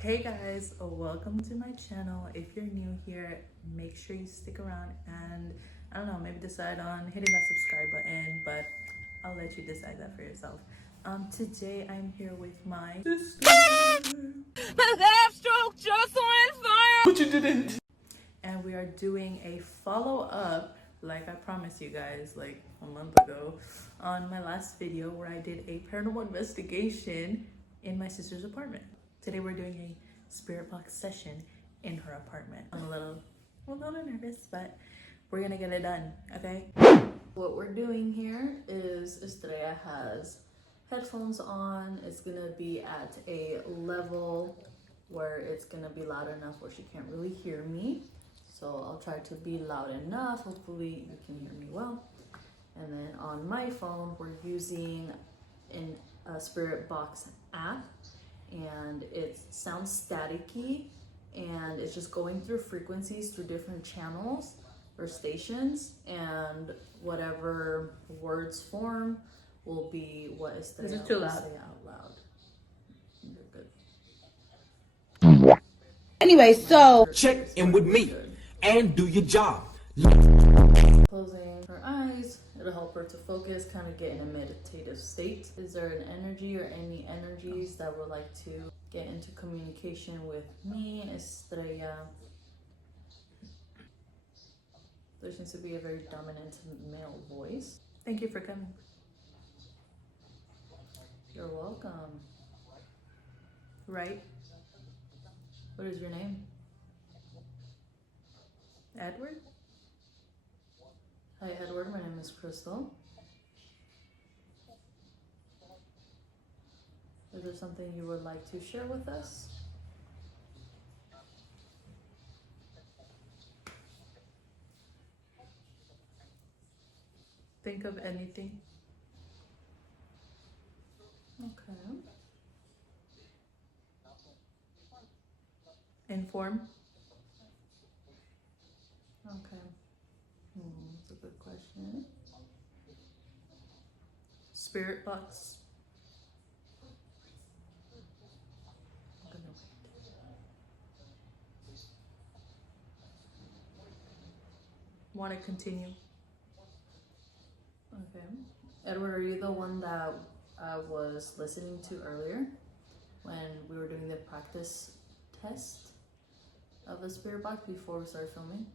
Hey guys, welcome to my channel. If you're new here, make sure you stick around and I don't know, maybe decide on hitting that subscribe button, but I'll let you decide that for yourself. Today I'm here with my sister. My left stroke just went fire. But you didn't. And we are doing a follow-up, like I promised you guys like a month ago, on my last video where I did a paranormal investigation in my sister's apartment. Today we're doing a spirit box session in her apartment. I'm a little nervous, but we're gonna get it done, okay? What we're doing here is ItzOzziAye has headphones on. It's gonna be at a level where it's gonna be loud enough where she can't really hear me. So I'll try to be loud enough. Hopefully you can hear me well. And then on my phone, we're using a spirit box app, and it sounds staticky, and it's just going through frequencies through different channels or stations, and whatever words form will be what is the. Is it too loud? Say out loud. You're good. Anyway, so check in with me and do your job. Closing her eyes, it'll help her to focus, kind of get in a meditative state. Is there an energy or any energies that would like to get into communication with me, Estrella? There seems to be a very dominant male voice. Thank you for coming. You're welcome. Right? What is your name? Edward? Hi Edward, my name is Crystal. Is there something you would like to share with us? Think of anything. Okay. Inform. Okay. That's a good question. Spirit box. I'm gonna wait. Want to continue? Okay. Edward, are you the one that I was listening to earlier when we were doing the practice test of the spirit box before we started filming?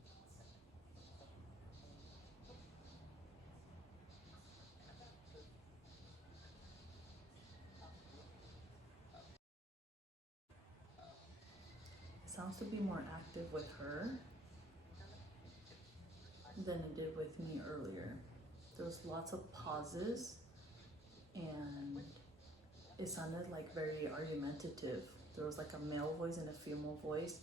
Sounds to be more active with her than it did with me earlier. There was lots of pauses and it sounded like very argumentative. There was like a male voice and a female voice,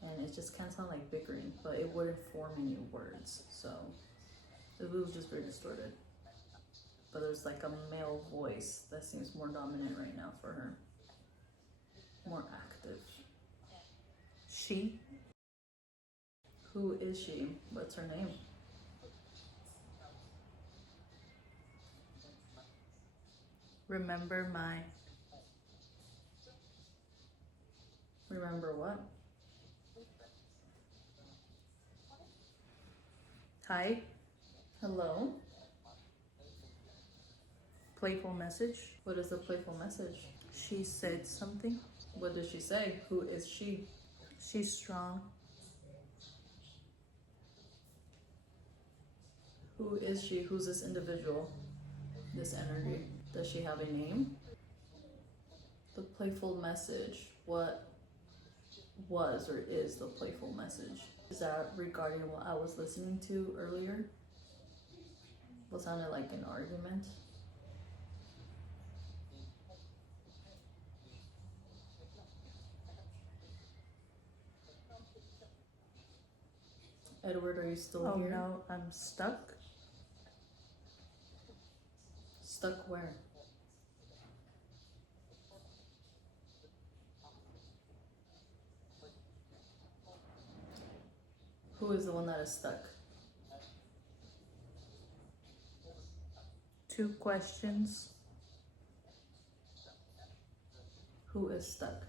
and it just kind of sounded like bickering, but it wouldn't form any words, so it was just very distorted. But there's like a male voice that seems more dominant right now for her, more active. She? Who is she? What's her name? Remember what? Hi? Hello? Playful message? What is the playful message? She said something. What did she say? Who is she? She's strong. Who is she? Who's this individual? This energy? Does she have a name? The playful message. What was or is the playful message? Is that regarding what I was listening to earlier? What sounded like an argument? Edward, are you still here? Oh no, I'm stuck. Stuck where? Who is the one that is stuck? Two questions. Who is stuck?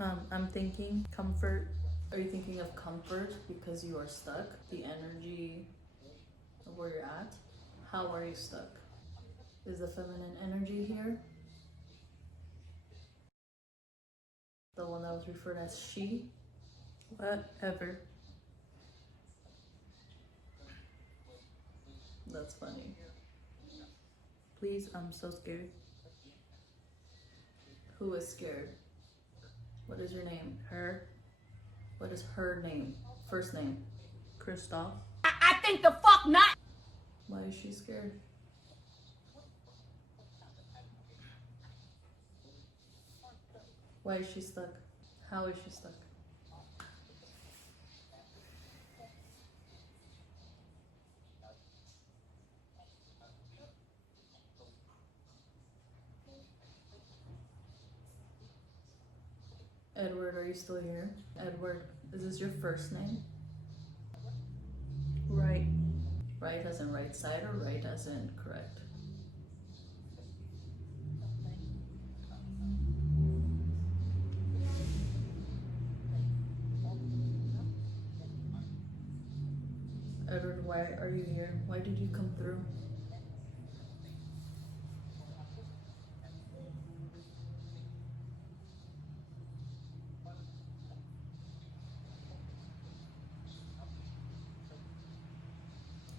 I'm thinking comfort. Are you thinking of comfort because you are stuck? The energy of where you're at? How are you stuck? Is the feminine energy here? The one that was referred as she? Whatever. That's funny. Please, I'm so scared. Who is scared? What is your name? Her? What is her name? First name? Christoph? I think the fuck not. Why is she scared? Why is she stuck? How is she stuck? Edward, are you still here? Edward, is this your first name? Right. Right as in right side or right as in correct? Edward, why are you here? Why did you come through?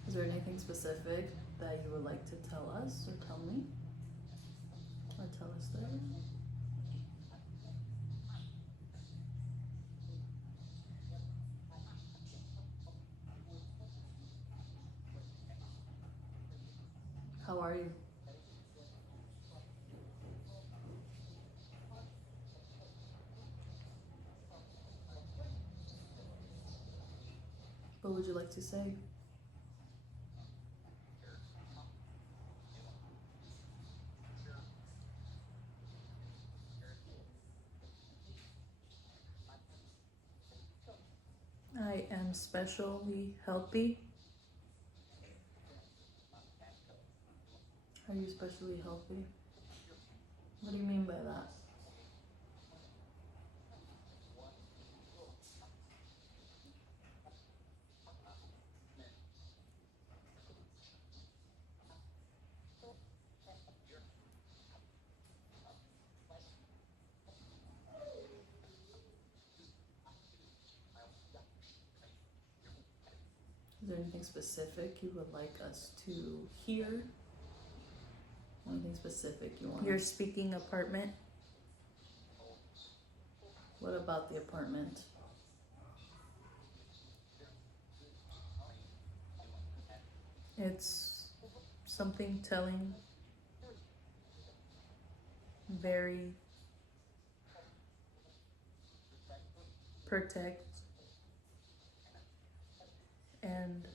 Is there anything specific that you would like to tell us or tell me? Or tell us there? How are you? What would you like to say? I am specially healthy. Are you specially healthy? What do you mean by that? Is there anything specific you would like us to hear? Anything specific you want? Your speaking apartment? What about the apartment? It's something telling, very protect, and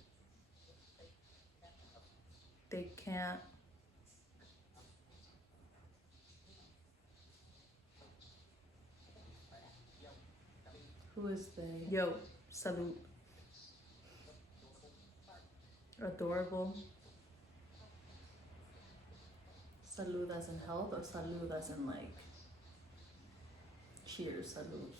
they can't who is they? Yo, salute. Adorable. Salud as in health or salud as in like cheers, salud.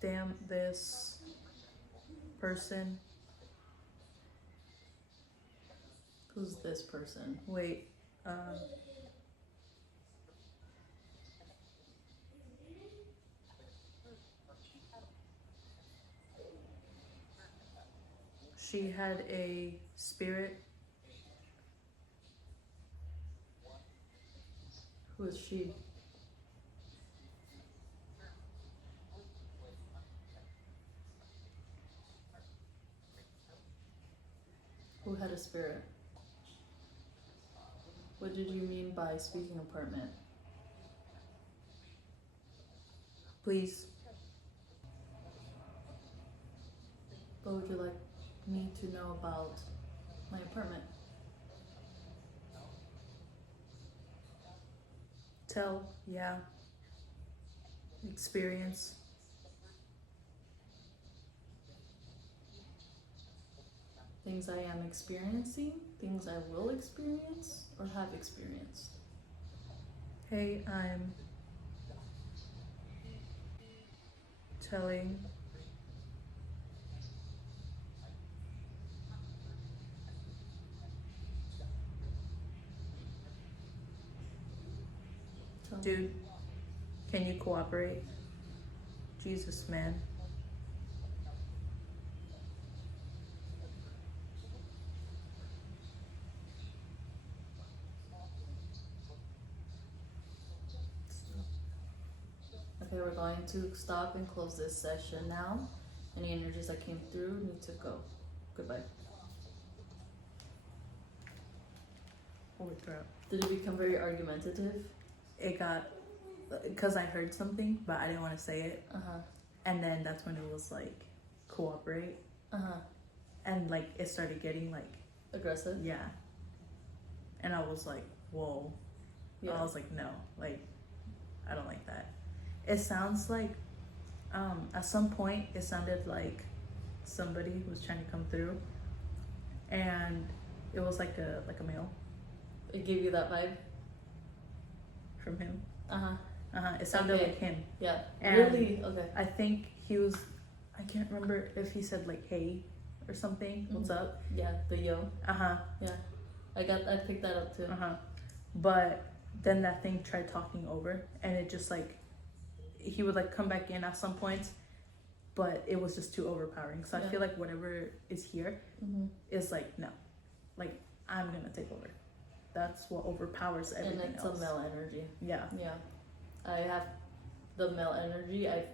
Damn this person. Who's this person? Wait, she had a spirit. Who is she? Who had a spirit? What did you mean by speaking apartment? Please. What would you like me to know about my apartment? Tell, yeah. Experience. Things I am experiencing, things I will experience or have experienced. Hey, I'm telling dude, can you cooperate? Jesus, man. Okay, we're going to stop and close this session now. Any energies that came through need to go. Goodbye. Holy crap. Did it become very argumentative? It got, because I heard something, but I didn't want to say it. Uh-huh. And then that's when it was like, cooperate. Uh-huh. And like, it started getting like, Aggressive? yeah. And I was like, whoa. Yeah. I was like, no, like, I don't like that. It sounds like, at some point, it sounded like somebody was trying to come through, and it was like a male It gave you that vibe? from him. Uh-huh. It sounded Okay. like him. Yeah. And Really? Okay. I think he was. I can't remember if he said like "hey" or something. What's up? Yeah, the yo. Yeah. I picked that up too. But then that thing tried talking over, and it just like, he would like come back in at some points, but it was just too overpowering. So I feel like whatever is here is like, no, like, I'm gonna take over. That's what overpowers everything And it's else. a male energy. Yeah. Yeah. I have the male energy. I've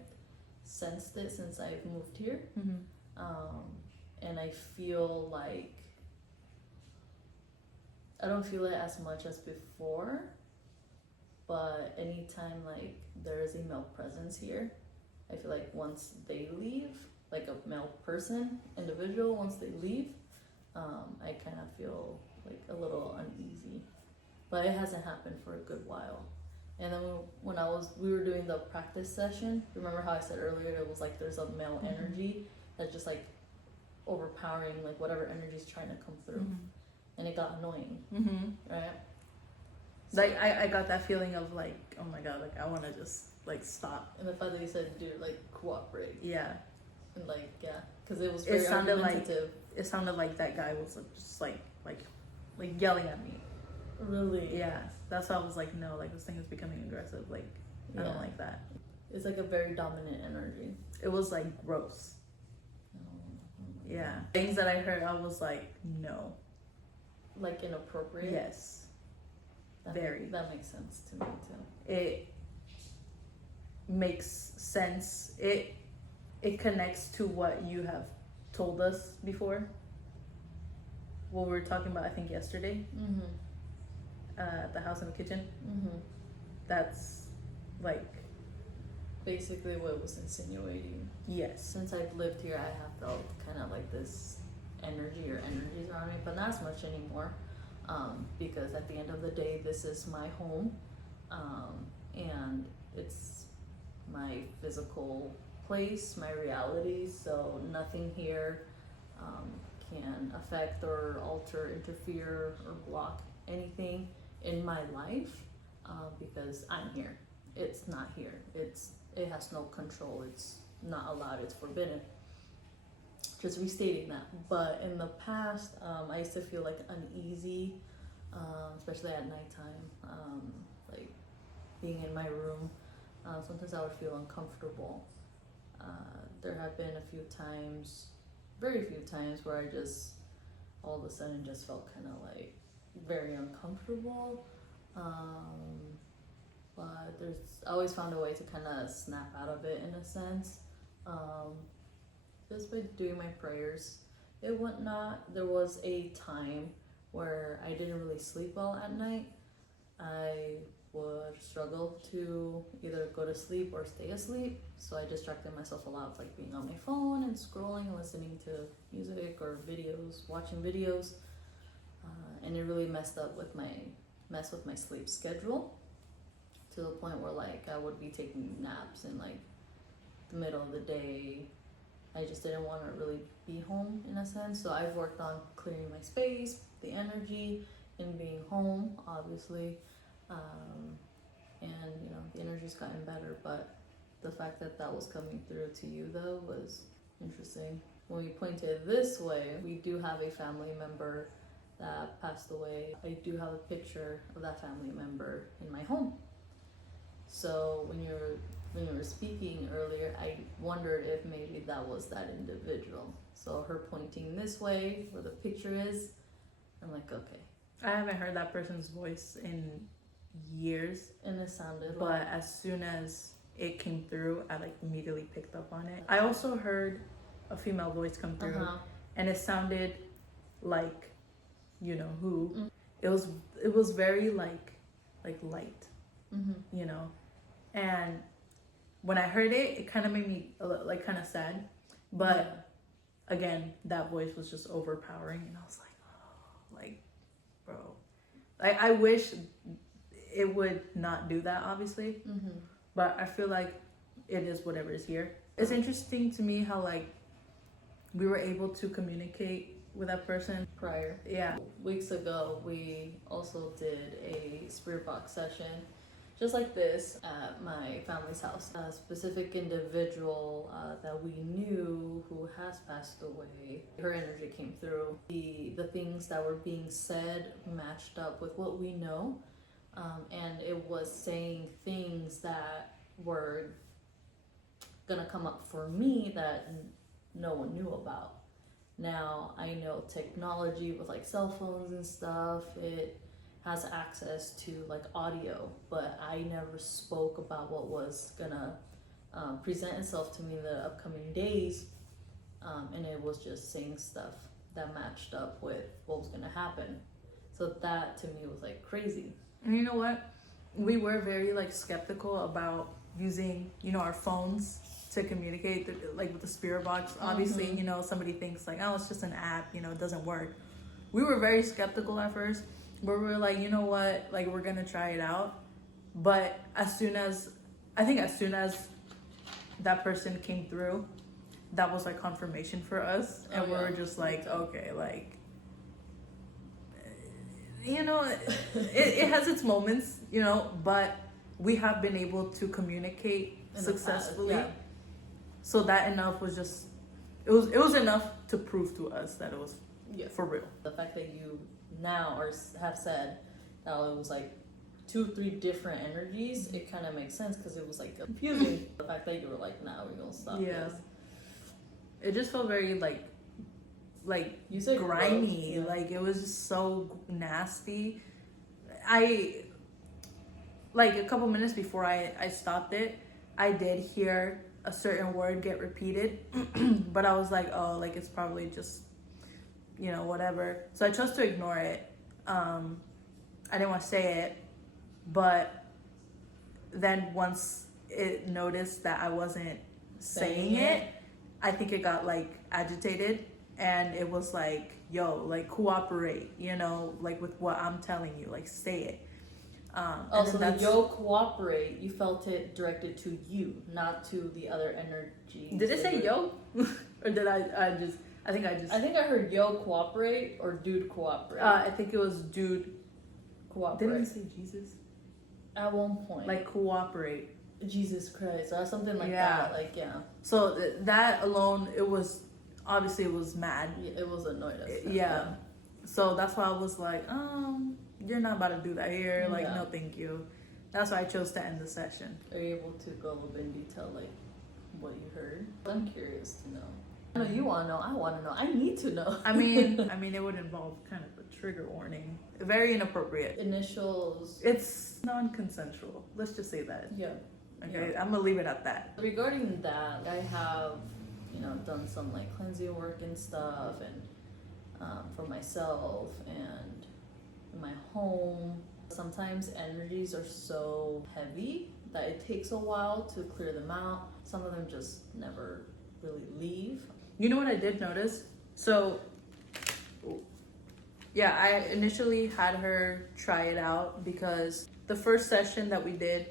sensed it since I've moved here. And I feel like I don't feel it as much as before, but anytime like there is a male presence here, I feel like once they leave, like a male person, individual, once they leave, I kind of feel like a little uneasy, but it hasn't happened for a good while. And then when we were doing the practice session, remember how I said earlier, it was like there's a male energy that's just like overpowering like whatever energy is trying to come through, and it got annoying, right? Like I got that feeling of like, oh my god, like I want to just like stop. And the fact that you said, dude, like cooperate, Yeah. and like because it was very sounded argumentative. It sounded like that guy was like, just like yelling at me. Really? Yeah. That's why I was like, no, like this thing is becoming aggressive. Like I don't like that. It's like a very dominant energy. It was like gross. Yeah. Things that I heard, I was like, no. Like inappropriate. Yes. Very. That makes sense to me too. It makes sense. It connects to what you have told us before. What we were talking about, I think yesterday. The house and the kitchen. That's like basically what it was insinuating. Yes. Since I've lived here, I have felt kind of like this energy or energies around me, but not as much anymore. Because at the end of the day, this is my home, and it's my physical place, my reality. So nothing here can affect or alter, interfere, or block anything in my life, because I'm here. It's not here. It has no control. It's not allowed. It's forbidden. Just restating that. But in the past, I used to feel like uneasy, especially at nighttime, like being in my room. Sometimes I would feel uncomfortable. There have been a few times, very few times, where I just all of a sudden just felt kind of like very uncomfortable. But I always found a way to kind of snap out of it in a sense. Just by doing my prayers and whatnot. There was a time where I didn't really sleep well at night. I would struggle to either go to sleep or stay asleep, so I distracted myself a lot with like being on my phone and scrolling and listening to music or videos, watching videos, and it really messed with my sleep schedule, to the point where like I would be taking naps in like the middle of the day. I just didn't want to really be home in a sense, so I've worked on clearing my space, the energy in being home, obviously, and you know, the energy's gotten better, but the fact that that was coming through to you though was interesting. When we pointed this way, we do have a family member that passed away. I do have a picture of that family member in my home. So when you were speaking earlier, I wondered if maybe that was that individual. So her pointing this way where the picture is, I'm like, okay. I haven't heard that person's voice in years, And it sounded but like, as soon as it came through, I like immediately picked up on it. I also heard a female voice come through, and it sounded like, you know who. Mm-hmm. It was very like light, mm-hmm. you know. And when I heard it, it kind of made me like kind of sad, but again, that voice was just overpowering, and I was like, oh, like, bro, I wish it would not do that, obviously, Mm-hmm. but I feel like it is whatever is here. It's interesting to me how like we were able to communicate with that person Prior. Yeah. Weeks ago, we also did a spirit box session just like this at my family's house. A specific individual that we knew who has passed away, her energy came through. The things that were being said matched up with what we know, and it was saying things that were gonna come up for me that no one knew about. Now I know technology with like cell phones and stuff, it has access to like audio, but I never spoke about what was gonna present itself to me in the upcoming days, and it was just saying stuff that matched up with what was gonna happen. So that to me was like crazy. And you know what? We were very like skeptical about using, you know, our phones to communicate like with the spirit box. Obviously, you know, somebody thinks like, oh, it's just an app, you know, it doesn't work. We were very skeptical at first, but we were like, you know what, like we're gonna try it out. But as soon as that person came through, that was like confirmation for us, and we were just like, okay, like, you know, it has its moments, you know, but we have been able to communicate successfully. So that enough was just, it was enough to prove to us that it was for real. The fact that you now have said that it was like 2-3 different energies, it kind of makes sense because it was like confusing. The fact that you were like, nah, we're gonna stop this. It just felt very like You said grimy, gross, like it was just so nasty. I like a couple minutes before I stopped it, I did hear a certain word get repeated, but I was like, oh, like it's probably just, you know, whatever. So I chose to ignore it. I didn't want to say it, but then once it noticed that I wasn't saying it, I think it got like agitated, and it was like, yo, like cooperate, you know, like with what I'm telling you, like say it. So the yo cooperate, you felt it directed to you, not to the other energy. Did it say yo? Or did I think I heard yo cooperate or dude cooperate. I think it was dude cooperate. Didn't it say Jesus? At one point. Like cooperate. Jesus Christ or something like that. Like, yeah. So that alone, it was mad. Yeah, it was annoyed us. Yeah. So that's why I was like, you're not about to do that here. Like, no, thank you. That's why I chose to end the session. Are you able to go a little bit in detail, like what you heard? I'm curious to know. I know you want to know. I want to know. I need to know. I mean, it would involve kind of a trigger warning. Very inappropriate. Initials. It's non-consensual. Let's just say that. Yeah. Okay, I'm gonna leave it at that. Regarding that, I have, you know, done some like cleansing work and stuff, and for myself and in my home. Sometimes energies are so heavy that it takes a while to clear them out. Some of them just never really leave. You know what I did notice? So, yeah, I initially had her try it out because the first session that we did,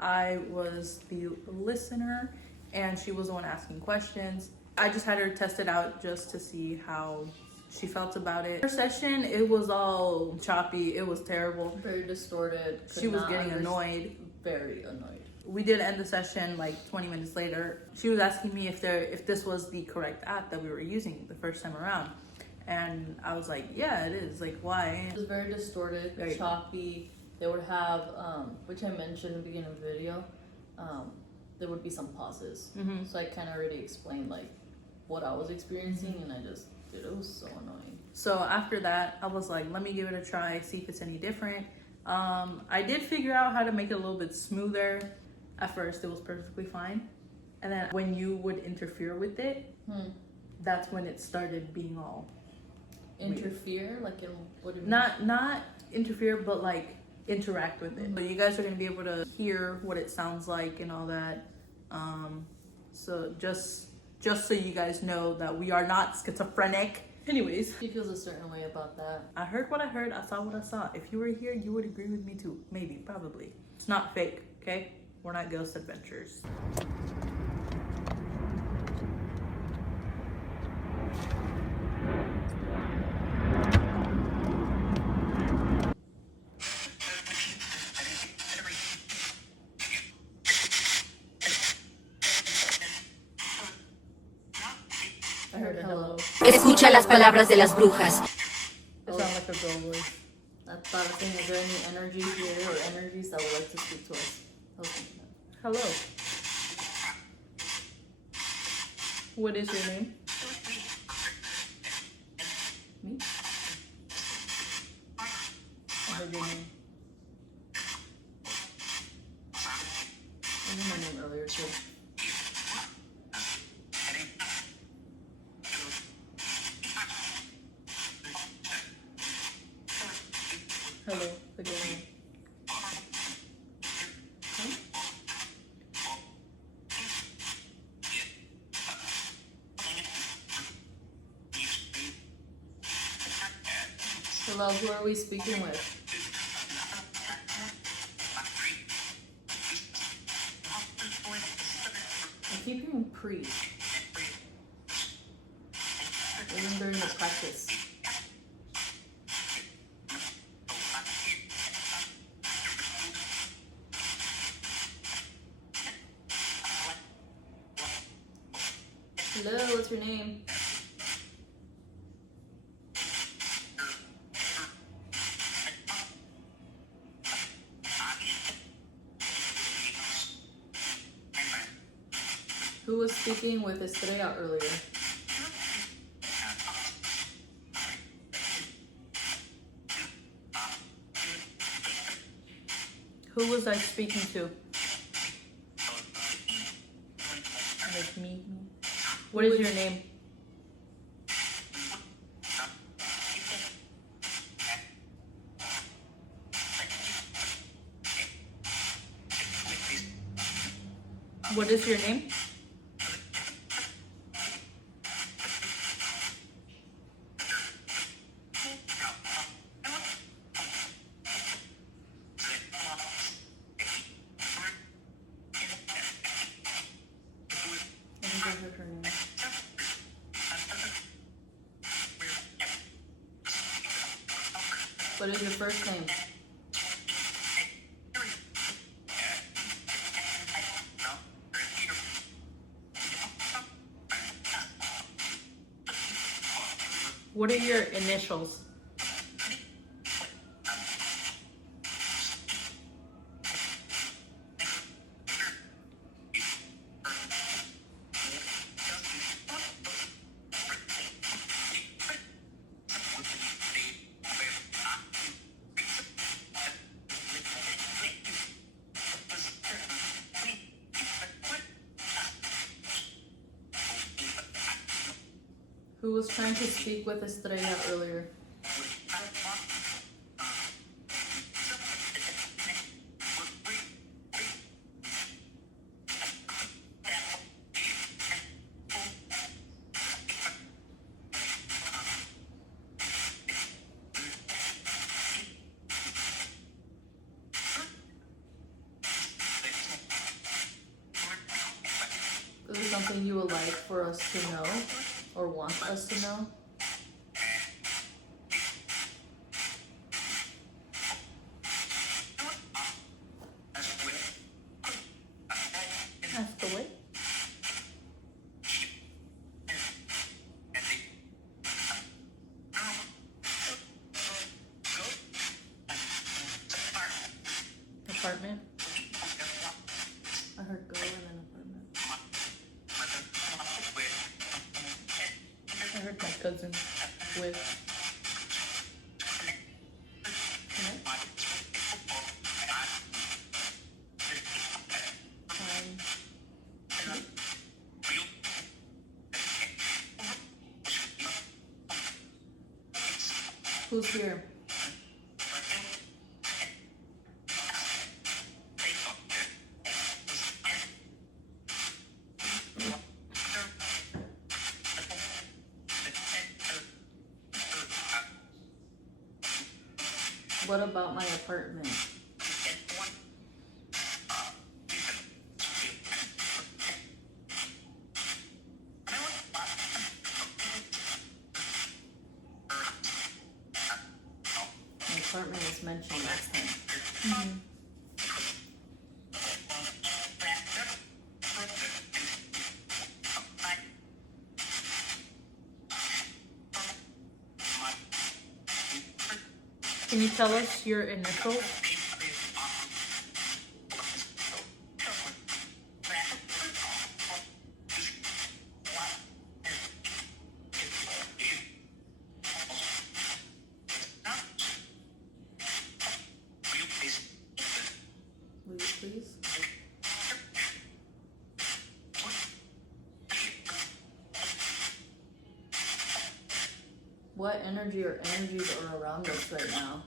I was the listener and she was the one asking questions. I just had her test it out just to see how she felt about it. Her session, it was all choppy. It was terrible. Very distorted. She was getting annoyed. Very annoyed. We did end the session like 20 minutes later. She was asking me if this was the correct app that we were using the first time around. And I was like, yeah, it is. Like, why? It was very distorted, very choppy. They would have, which I mentioned in the beginning of the video, there would be some pauses. Mm-hmm. So I kind of already explained like what I was experiencing, and I just, dude, it was so annoying. So after that, I was like, let me give it a try, see if it's any different. I did figure out how to make it a little bit smoother. At first, it was perfectly fine. And then when you would interfere with it, that's when it started being all Interfere? weird. Like in what do you mean? Not interfere, but like interact with it. So you guys are gonna be able to hear what it sounds like and all that. So just so you guys know that we are not schizophrenic. Anyways, She feels a certain way about that. I heard what I heard. I saw what I saw. If you were here, you would agree with me too. Maybe, probably. It's not fake, okay? We're not ghost adventures. I heard hello. Escucha las palabras de las brujas. It sounds like a girl voice. I thought of saying, is there any energy here or energies that would like to speak to us? Okay. Hello. What is your name? Me? I heard your name. I knew my name earlier too. Hello. Forgive me. Hello, who are we speaking with? I keep hearing pre. Even during the practice. Hello, what's your name? Who was speaking with Estrella earlier? Who was I speaking to? Like me? What is your name? What is your name? I think I heard her name. What is your first name? What are your initials? Who was trying to speak with Estrella earlier? Is there something you would like for us to know or want us to know? cousin with. Who's here? What about my apartment? My apartment was mentioned last time. Can you tell us your initials? Will you please? What energy or energies are around us right now?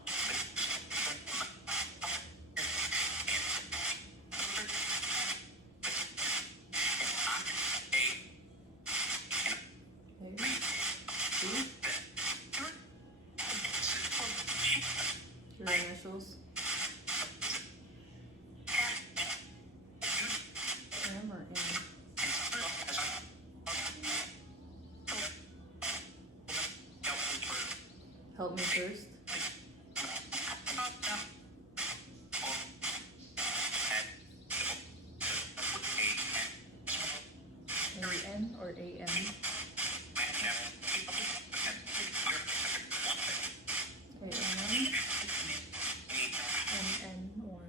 Your initials? M or N? Help me first. A-N or A-M? A-M? M-N or...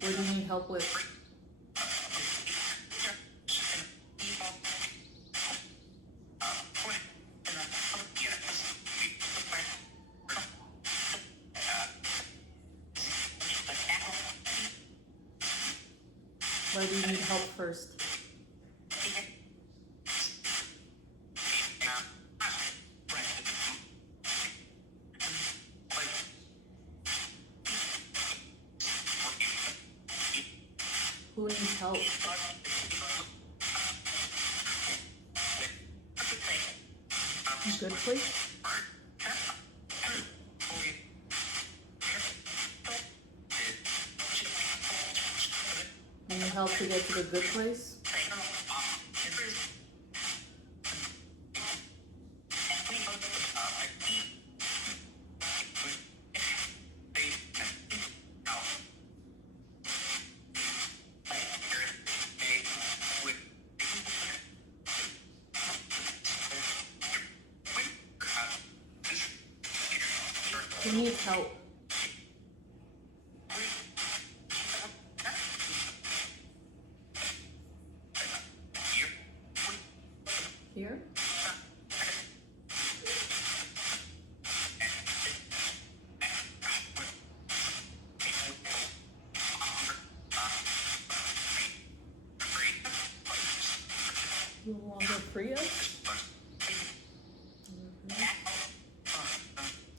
What do you need help with? Why do you need help first? Who needs help? Good place? You need help to get to the good place? Who needs help? Here? You want to free us?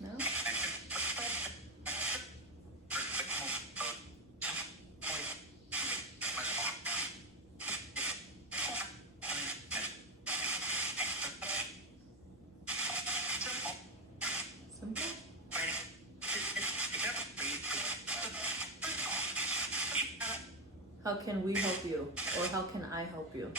No? Simple? How can we help you? Or how can I help you?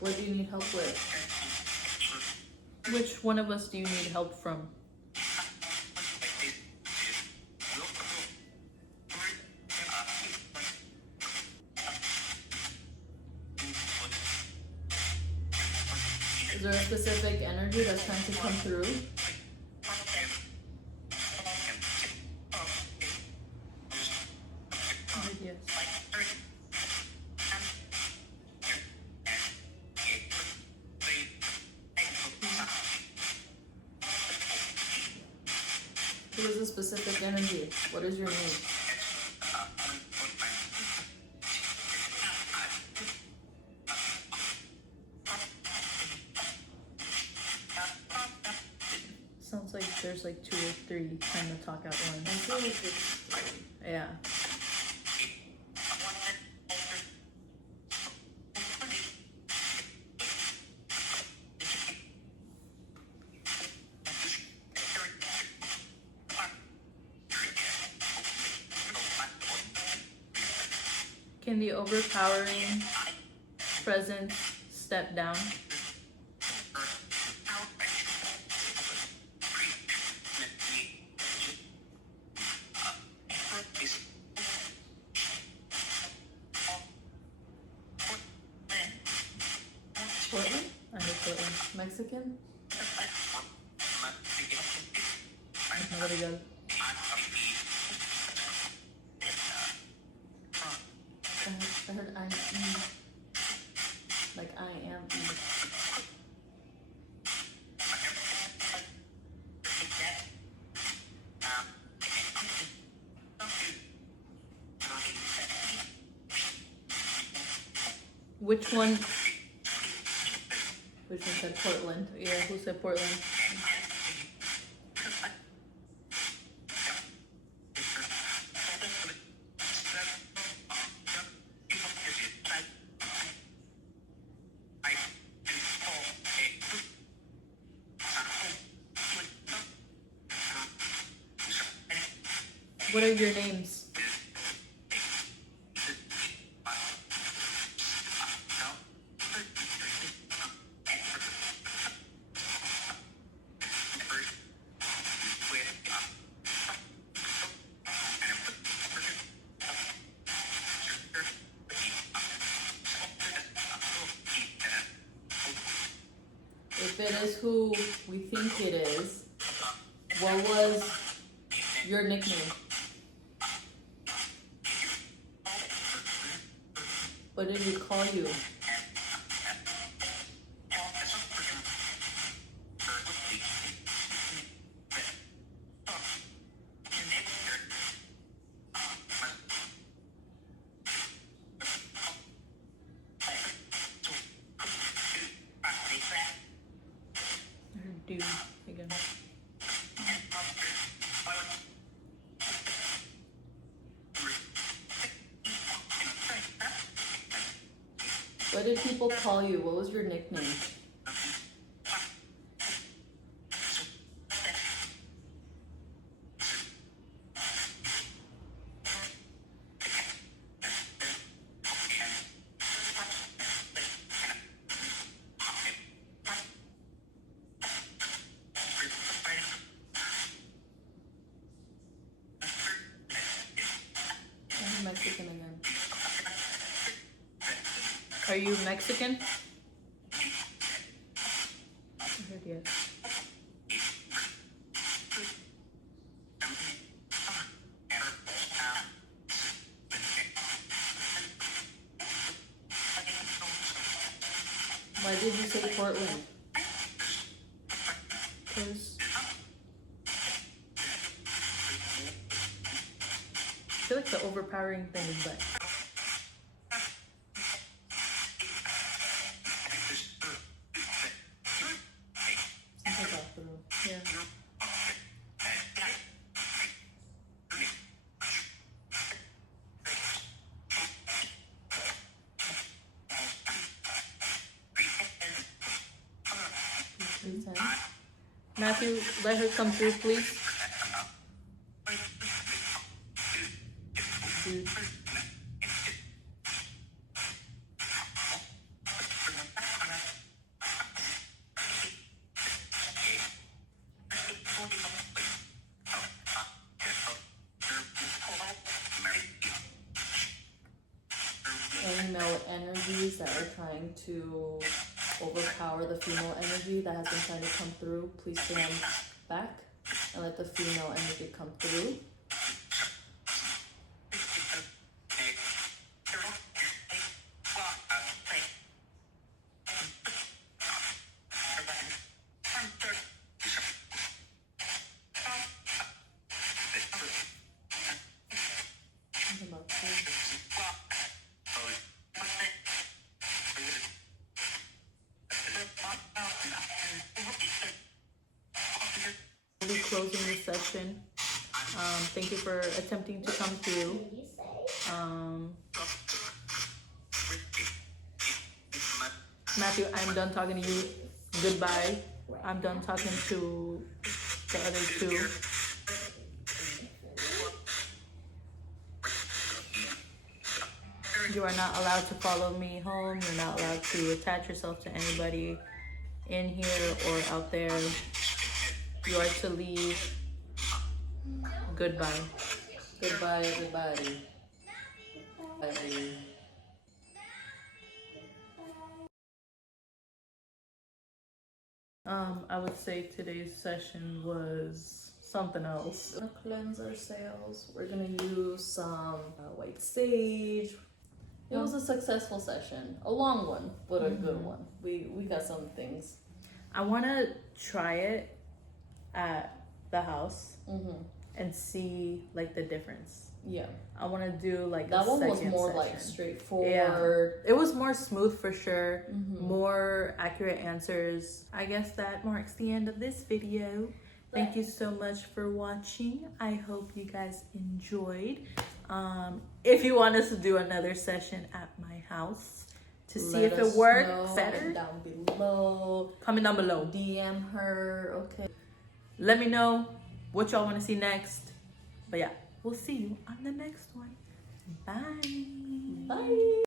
What do you need help with? Which one of us do you need help from? Is there a specific energy that's trying to come through? Yes. What is the specific energy? What is your name? Sounds like there's like 2 or 3 trying to talk at once. Yeah. Can the overpowering presence step down? Portland? I know Portland. Mexican? Where'd it go? I heard I am. Like I am. Which one? Which one said Portland? Yeah, who said Portland? What are your names? If it is who we think it is, what was your nickname? What did we call you? Do again. What did people call you? What was your nickname? I'm Mexican again. Are you Mexican? I heard yes. Why did you say Portland? Because I feel like the overpowering thing is that. Yeah. Matthew, let her come through, please. Dude. male energies that are trying to overpower the female energy that has been trying to come through, please stand back and let the female energy come through. We'll be closing the session. Thank you for attempting to come through. Matthew, I'm done talking to you. Goodbye. I'm done talking to the other two. You are not allowed to follow me home. You're not allowed to attach yourself to anybody in here or out there. You are to leave. Goodbye. Goodbye, everybody. Bye. I would say today's session was something else. We're gonna cleanse our sails. We're gonna use some white sage. It was a successful session, a long one, but a good one. We got some things. I want to try it at the house and see like the difference. Yeah, I want to do like that a one was second more session. like straightforward. Yeah. It was more smooth for sure. More accurate answers. I guess that marks the end of this video. Thank you so much for watching. I hope you guys enjoyed. If you want us to do another session at my house to see if it worked better, down below. comment down below. DM her. Okay. Let me know what y'all want to see next. But yeah, we'll see you on the next one. Bye. Bye.